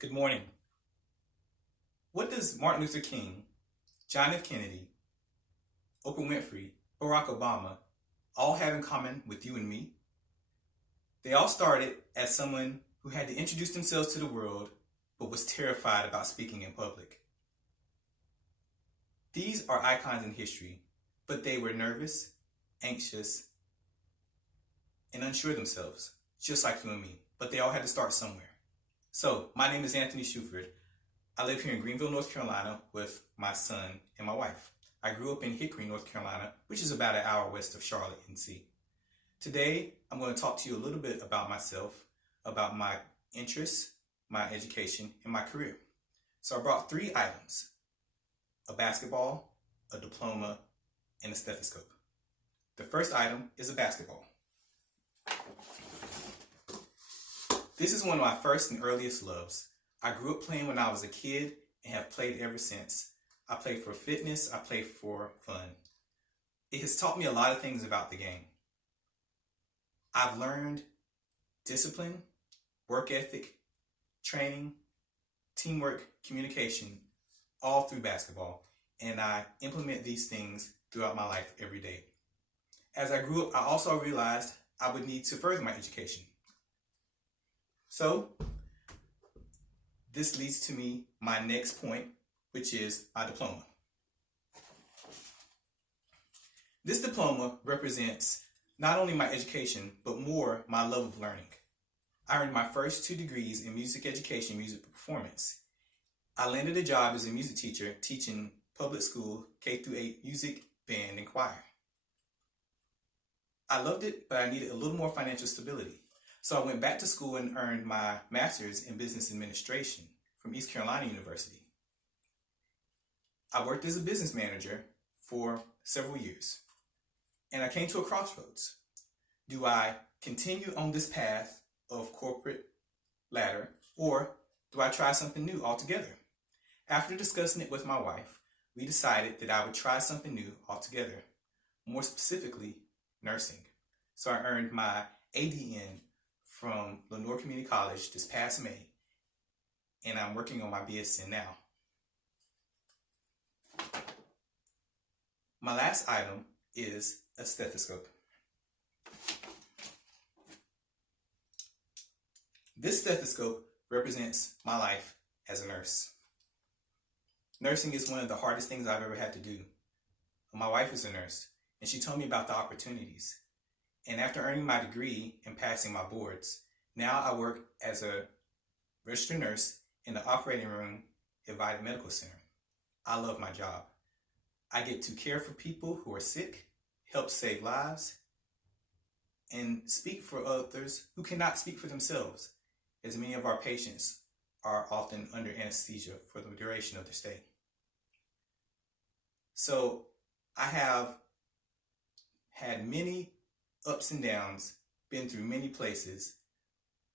Good morning. What does Martin Luther King, John F. Kennedy, Oprah Winfrey, Barack Obama all have in common with you and me? They all started as someone who had to introduce themselves to the world but was terrified about speaking in public. These are icons in history, but they were nervous, anxious, and unsure themselves, just like you and me. But they all had to start somewhere. So, my name is Anthony Shuford. I live here in Greenville, North Carolina with my son and my wife. I grew up in Hickory, North Carolina, which is about an hour west of Charlotte, NC. Today, I'm going to talk to you a little bit about myself, about my interests, my education, and my career. So I brought 3 items: a basketball, a diploma, and a stethoscope. The first item is a basketball. This is one of my first and earliest loves. I grew up playing when I was a kid and have played ever since. I play for fitness, I play for fun. It has taught me a lot of things about the game. I've learned discipline, work ethic, training, teamwork, communication, all through basketball. And I implement these things throughout my life every day. As I grew up, I also realized I would need to further my education. So, this leads to my next point, which is my diploma. This diploma represents not only my education, but more my love of learning. I earned my first 2 degrees in music education, music performance. I landed a job as a music teacher teaching public school K-8 music, band, and choir. I loved it, but I needed a little more financial stability. So I went back to school and earned my master's in business administration from East Carolina University. I worked as a business manager for several years, and I came to a crossroads. Do I continue on this path of corporate ladder, or do I try something new altogether? After discussing it with my wife, we decided that I would try something new altogether, more specifically, nursing. So I earned my ADN from Lenore Community College this past May, and I'm working on my BSN now. My last item is a stethoscope. This stethoscope represents my life as a nurse. Nursing is one of the hardest things I've ever had to do. My wife is a nurse, and she told me about the opportunities. And after earning my degree and passing my boards, now I work as a registered nurse in the operating room at Vidant Medical Center. I love my job. I get to care for people who are sick, help save lives, and speak for others who cannot speak for themselves, as many of our patients are often under anesthesia for the duration of their stay. So I have had many ups and downs, been through many places,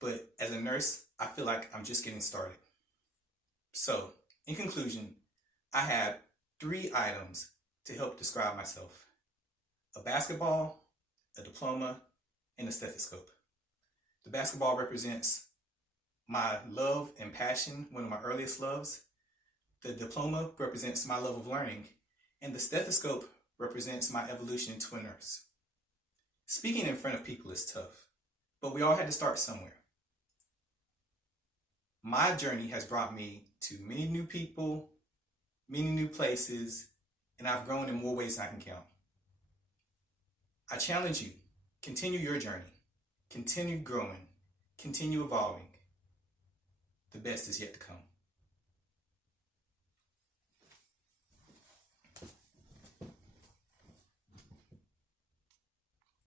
but as a nurse, I feel like I'm just getting started. So, in conclusion, I have 3 items to help describe myself: a basketball, a diploma, and a stethoscope. The basketball represents my love and passion, one of my earliest loves. The diploma represents my love of learning, and the stethoscope represents my evolution into a nurse. Speaking in front of people is tough, but we all had to start somewhere. My journey has brought me to many new people, many new places, and I've grown in more ways than I can count. I challenge you, continue your journey, continue growing, continue evolving. The best is yet to come.